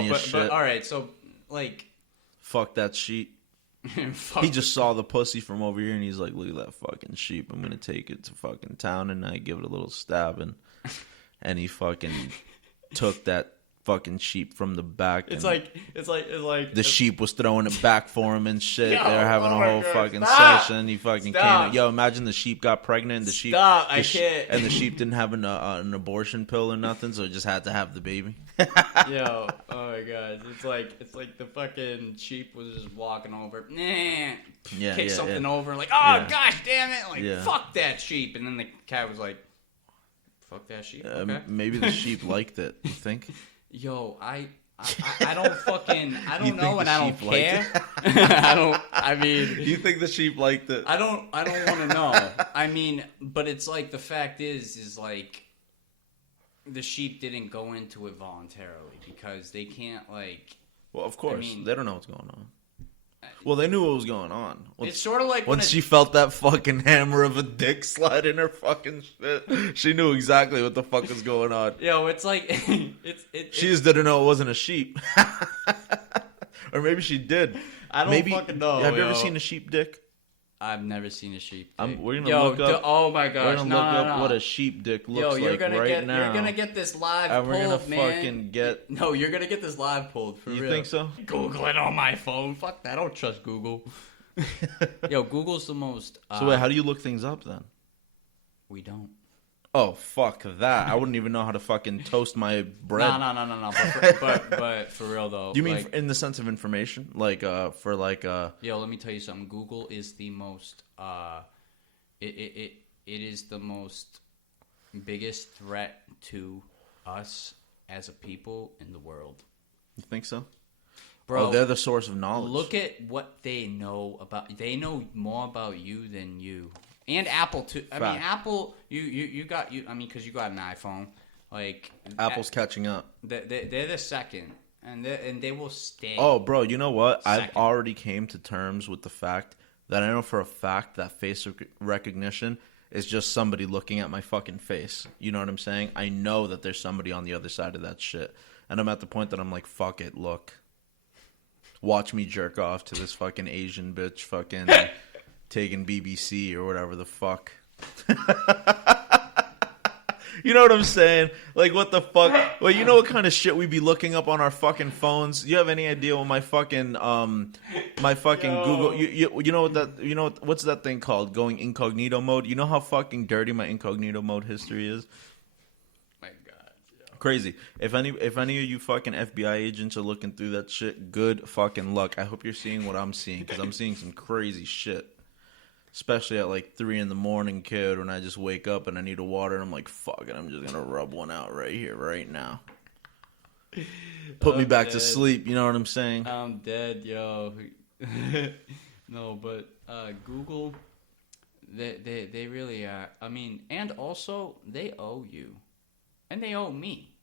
funniest shit. But all right, so like, fuck that sheep. He just saw the pussy from over here, and he's like, "Look at that fucking sheep. I'm gonna take it to fucking town and I give it a little stabbing." And he fucking took that fucking sheep from the back. It's like the sheep was throwing it back for him and shit. Yo, they were having a whole fucking session. He fucking came. Yo, imagine the sheep got pregnant. And the sheep. I can't. And the sheep didn't have an abortion pill or nothing, so it just had to have the baby. Yo, oh my god, it's like the fucking sheep was just walking over, kick something over, like, oh gosh damn it, like fuck that sheep, and then the cat was like, fuck that sheep. Okay. Maybe the sheep liked it. You think? Yo, I don't fucking, I don't know, and I don't care. You think the sheep liked it? I don't want to know. I mean, but it's like, the fact is like, the sheep didn't go into it voluntarily because they can't, like... Well, of course. They don't know what's going on. Well, they knew what was going on. It's sort of like... Once she felt that fucking hammer of a dick slide in her fucking shit, she knew exactly what the fuck was going on. Yo, it's like... She just didn't know it wasn't a sheep. Or maybe she did. I don't fucking know. Have you ever seen a sheep dick? I've never seen a sheep dick. We're gonna look up. Oh my gosh! We're gonna look up what a sheep dick looks like right now. You're gonna get this live and pulled, we're gonna man. Fucking get. No, you're gonna get this live pulled for real. You think so? Google it on my phone. Fuck that! I don't trust Google. Yo, Google's the most. So wait, how do you look things up then? We don't. Oh, fuck that. I wouldn't even know how to fucking toast my bread. No. But for real, though. Do you mean in the sense of information? Like, for like... Yo, let me tell you something. Google is the most... It is the most biggest threat to us as a people in the world. You think so? Bro, they're the source of knowledge. Look at what they know about... They know more about you than you. And Apple too. I mean, Apple. You got. I mean, because you got an iPhone. Like Apple's catching up. They're the second, and they will stay. Oh, bro, you know what? Second. I've already came to terms with the fact that I know for a fact that face recognition is just somebody looking at my fucking face. You know what I'm saying? I know that there's somebody on the other side of that shit, and I'm at the point that I'm like, fuck it, look, watch me jerk off to this fucking Asian bitch, fucking. Taking BBC or whatever the fuck. You know what I'm saying? Like, what the fuck? Well, you know what kind of shit we be looking up on our fucking phones? You have any idea what my fucking Google? You know what that? You know what's that thing called? Going incognito mode. You know how fucking dirty my incognito mode history is? My God. Yeah. Crazy. If any of you fucking FBI agents are looking through that shit, good fucking luck. I hope you're seeing what I'm seeing, because I'm seeing some crazy shit. Especially at like 3 a.m, kid, when I just wake up and I need a water, and I'm like, fuck it, I'm just gonna rub one out right here, right now. Put me back to sleep, you know what I'm saying? I'm dead, yo. No, but Google, they really are. I mean, and also, they owe you. And they owe me.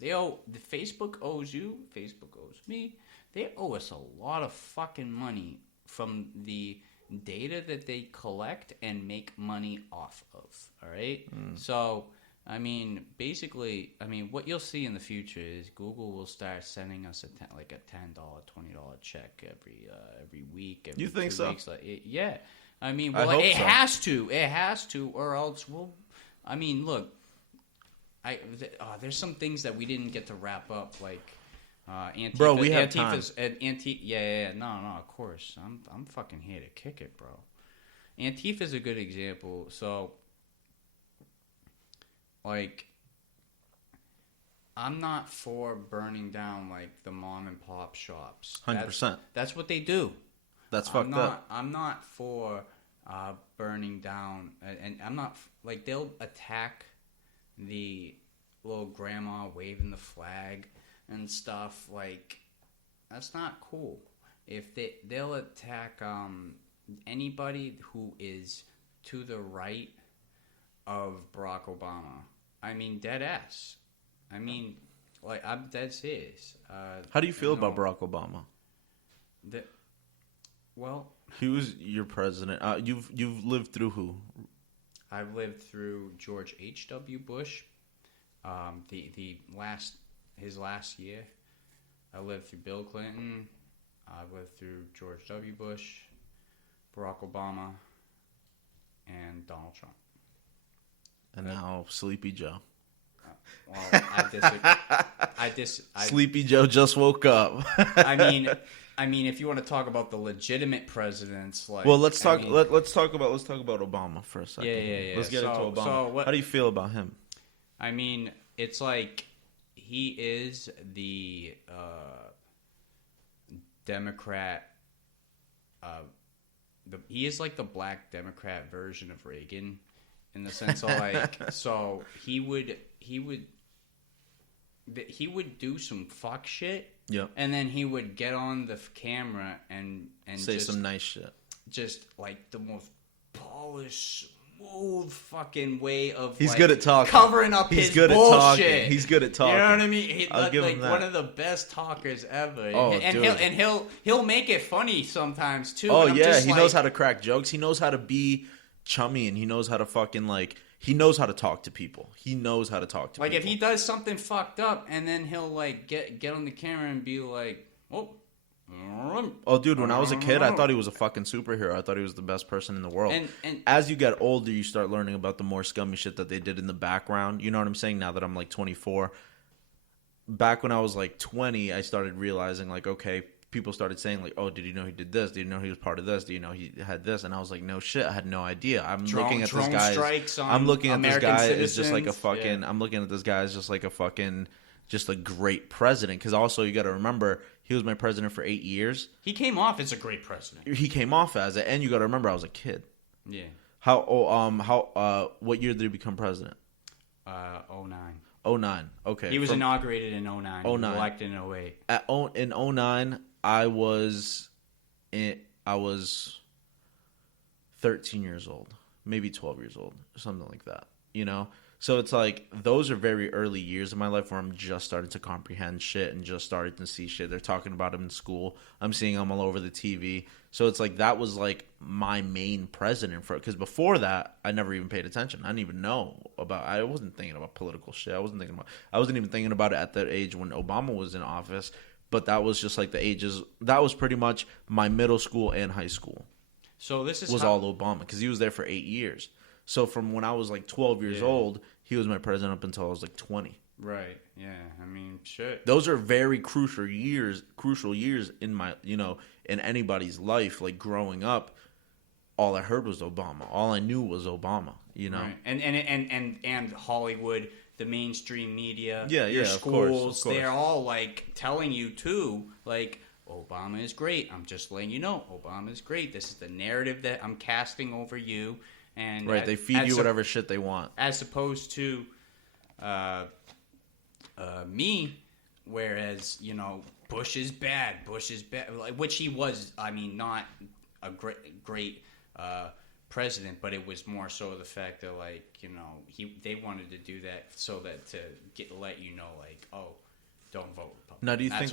Facebook owes you, Facebook owes me. They owe us a lot of fucking money from the data that they collect and make money off of. All right. So, I mean, basically, what you'll see in the future is Google will start sending us a $10, $20 check every week. Every you think 2 so? Weeks. Yeah. I mean, well, it has to, or else we'll. I mean, look. There's some things that we didn't get to wrap up, like. Antifa, bro, we have time. No, of course. I'm fucking here to kick it, bro. Antifa's a good example. So, like, I'm not for burning down, like, the mom and pop shops. 100%. That's what they do. That's fucked up. I'm not for burning down, and I'm not, like, they'll attack the little grandma waving the flag and stuff. Like, that's not cool. If they'll attack anybody who is to the right of Barack Obama. I mean, dead ass. I mean, like, I'm dead serious. How do you feel about Barack Obama? Well, he was your president. You've lived through who? I've lived through George H.W. Bush. His last year, I lived through Bill Clinton. I lived through George W. Bush, Barack Obama, and Donald Trump. And now Sleepy Joe. Well, I disagree. Sleepy Joe just woke up. I mean, if you want to talk about the legitimate presidents, like, well, let's talk about Obama for a second. Yeah. Let's get into Obama. How do you feel about him? I mean, it's like he is the Democrat. He is like the black Democrat version of Reagan, in the sense of like, so he would do some fuck shit. Yeah. And then he would get on the camera and say some nice shit. Just like the most polished, smooth fucking way of He's good at talking. Covering up his bullshit. He's good at talking. You know what I mean? He's I'll give like him that. one of the best talkers ever. Oh, and dude. he'll make it funny sometimes too. Oh yeah, he knows how to crack jokes. He knows how to be chummy, and he knows how to fucking he knows how to talk to people. He knows how to talk to people. Like, if he does something fucked up, and then he'll, like, get on the camera and be like, oh, dude, when I was a kid, I thought he was a fucking superhero. I thought he was the best person in the world. And as you get older, you start learning about the more scummy shit that they did in the background. You know what I'm saying? Now that I'm, like, 24. Back when I was, like, 20, I started realizing, like, okay, people started saying, like, oh, did you know he did this? Did you know he was part of this? Do you know he had this? And I was like, no shit, I had no idea. I'm looking at this guy as just like a fucking, yeah. I'm looking at this guy as just like a fucking, just a great president. Because also, you got to remember, he was my president for 8 years. He came off as a great president. He came off as it. And you got to remember, I was a kid. Yeah. What year did he become president? 09. 09. Okay. He was inaugurated in 09. 09. He was elected in 08. In 09, I was 13 years old, maybe 12 years old, something like that, you know? So it's like, those are very early years of my life where I'm just starting to comprehend shit and just starting to see shit. They're talking about him in school. I'm seeing him all over the TV. So it's like, that was like my main president for it. Because before that, I never even paid attention. I didn't even know I wasn't thinking about political shit. I wasn't even thinking about it at that age when Obama was in office. But that was just like the ages. That was pretty much my middle school and high school. So this was all Obama, because he was there for 8 years. So from when I was like 12 years old, he was my president up until I was like 20. Right. Yeah. I mean, shit. Those are very crucial years in my, in anybody's life. Like, growing up, all I heard was Obama. All I knew was Obama. Right. And Hollywood. The mainstream media, your schools, of course. They're all like telling you too, like, Obama is great. I'm just letting you know, Obama is great. This is the narrative that I'm casting over you. And right, they feed you whatever shit they want. As opposed to me, whereas, Bush is bad, like, which he was, I mean, not a great president, but it was more so the fact that, like, they wanted to do that so that to let you know, like, oh, don't vote Republican. Now, do you think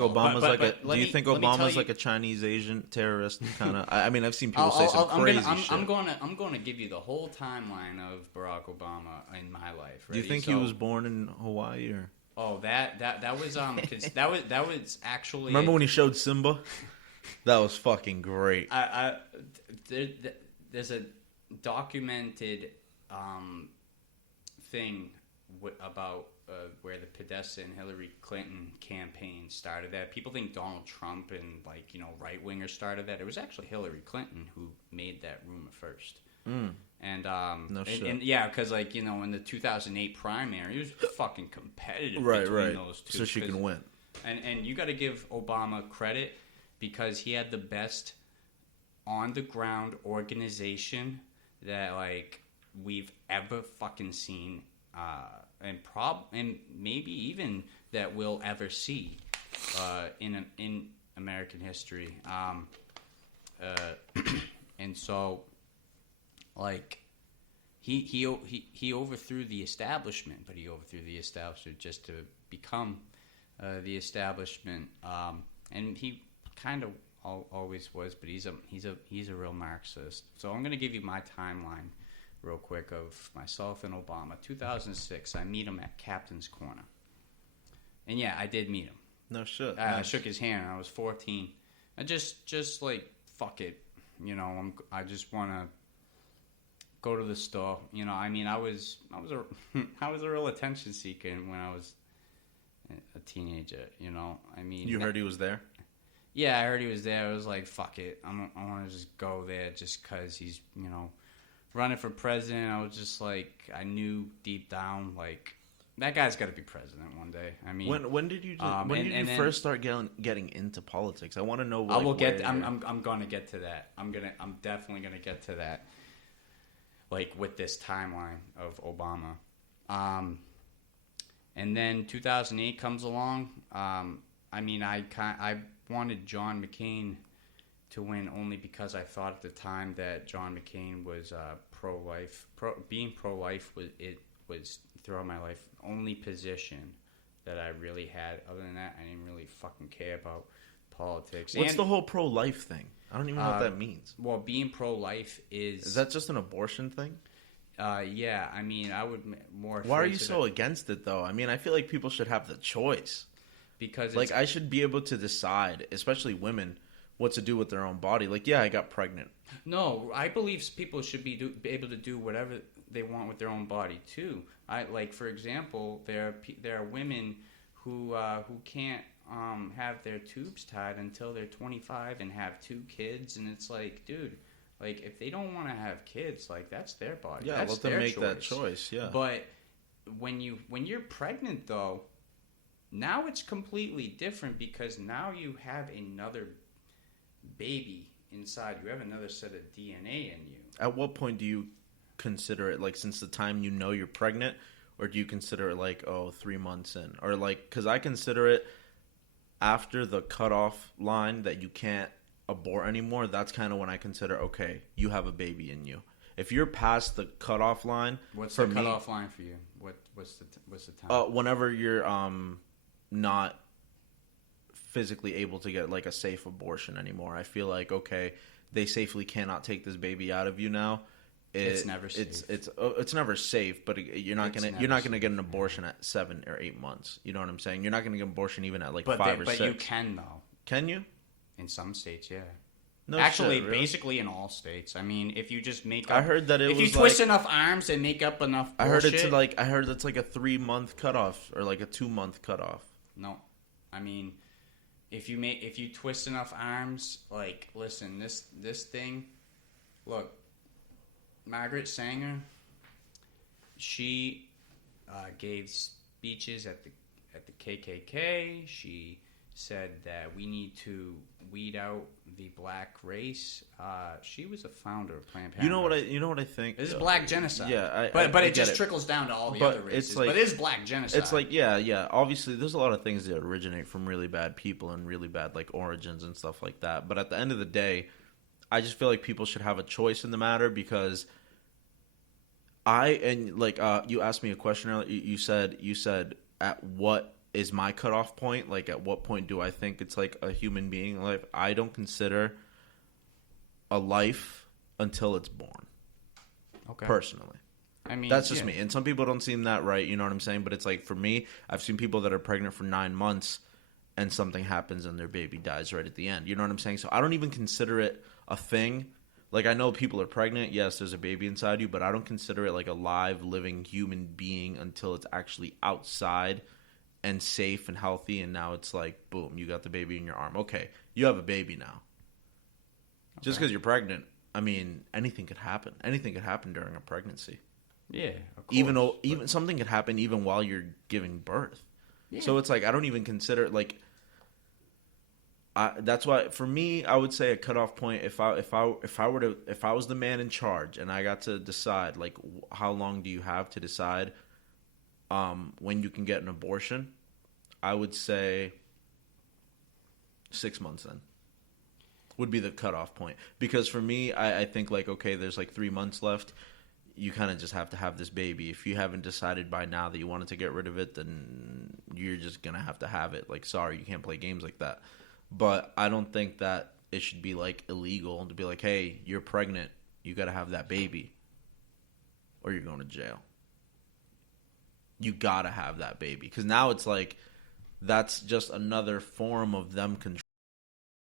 Obama's like a Chinese Asian terrorist kind of? I mean, I've seen people say some crazy shit. I'm going to give you the whole timeline of Barack Obama in my life. Ready? Do you think he was born in Hawaii or? Oh, that was cause that was actually. Remember when he showed Simba? That was fucking great. There's a documented thing about where the Podesta and Hillary Clinton campaign started that. People think Donald Trump and, like, right wingers started that. It was actually Hillary Clinton who made that rumor first. And no shit. And yeah, because, like, in the 2008 primary, it was fucking competitive between those two. So she can win. And you got to give Obama credit because he had the best on the ground organization that, like, we've ever fucking seen, and maybe even that we'll ever see in American history. And so, like, he overthrew the establishment, but he overthrew the establishment just to become the establishment. And he kind of always was, but he's a real Marxist. So I'm gonna give you my timeline real quick of myself and Obama. 2006, I meet him at Captain's Corner. And yeah, I did meet him. No shit. I Nice. shook his hand. I was 14. I just like fuck it. I just want to go to the store. I mean, I was I was a real attention seeker when I was a teenager. I mean, You heard he was there? yeah, I heard he was there. I was like, fuck it. I want to just go there just because he's running for president. I was just like, I knew deep down like that guy's got to be president one day. I mean, When did you first start getting into politics? I want to know. I will get. I'm gonna get to that. I'm definitely gonna get to that. Like with this timeline of Obama, and then 2008 comes along. I mean, I wanted John McCain to win only because I thought at the time that John McCain was pro-life. Being pro-life was throughout my life only position that I really had. Other than that, I didn't really fucking care about politics. What's the whole pro-life thing? I don't even know what that means. Well, being pro-life is that just an abortion thing? Yeah, I mean, I would more. Why are you so against it, though? I mean, I feel like people should have the choice. Because like I should be able to decide, especially women, what to do with their own body. Like, yeah, I got pregnant. No, I believe people should be able to do whatever they want with their own body too. For example, there are women who can't have their tubes tied until they're 25 and have 2 kids, and it's like, dude, like if they don't want to have kids, like that's their body. Yeah, that's let them make that choice. Yeah, but when you're pregnant though, now it's completely different because now you have another baby inside. You have another set of DNA in you. At what point do you consider it, like, since the time you know you're pregnant, or do you consider it like, 3 months in, or like, because I consider it after the cutoff line that you can't abort anymore. That's kind of when I consider, okay, you have a baby in you. If you're past the cutoff line, what's the cutoff line for you? What's the time? Whenever you're not physically able to get like a safe abortion anymore. I feel like, okay, they safely cannot take this baby out of you now. It's never safe. It's never safe, but you're not gonna get an abortion at 7 or 8 months. You know what I'm saying? You're not gonna get an abortion even at like 5 or 6. But you can though. Can you? In some states, yeah. No, actually, shit, really? Basically in all states. I mean, if you just make up, I heard that if you twist enough arms and make up enough bullshit. I heard it's like a 3-month cutoff or like a 2-month cutoff. No, I mean, if you twist enough arms, like, listen, this thing, look, Margaret Sanger, she gave speeches at the KKK. She said that we need to weed out the black race. She was a founder of Planned Parenthood. You know what I think? This is black genocide. Yeah, but it just trickles down to all the other races. But it is black genocide. It's like, yeah. Obviously, there's a lot of things that originate from really bad people and really bad like origins and stuff like that. But at the end of the day, I just feel like people should have a choice in the matter because you asked me a question earlier. You said at what is my cutoff point? Like, at what point do I think it's like a human being life? I don't consider a life until it's born. Okay. Personally. I mean, that's just me. And some people don't seem that right, you know what I'm saying? But it's like, for me, I've seen people that are pregnant for 9 months and something happens and their baby dies right at the end. You know what I'm saying? So I don't even consider it a thing. Like, I know people are pregnant. Yes, there's a baby inside you, but I don't consider it like a live, living human being until it's actually outside and safe and healthy, and now it's like, boom, you got the baby in your arm. Okay, you have a baby now. Okay. Just because you're pregnant, I mean, anything could happen. Anything could happen during a pregnancy. Yeah, of course. Even something could happen even while you're giving birth. Yeah. So it's like, I don't even consider it like. That's why, for me, I would say a cutoff point. If I was the man in charge and I got to decide, like, how long do you have to decide when you can get an abortion, I would say 6 months then would be the cutoff point. Because for me, I think, like, okay, there's like 3 months left. You kind of just have to have this baby. If you haven't decided by now that you wanted to get rid of it, then you're just going to have it. Like, sorry, you can't play games like that. But I don't think that it should be, like, illegal to be like, hey, you're pregnant, you got to have that baby, or you're going to jail. You got to have that baby. Because now it's like, that's just another form of them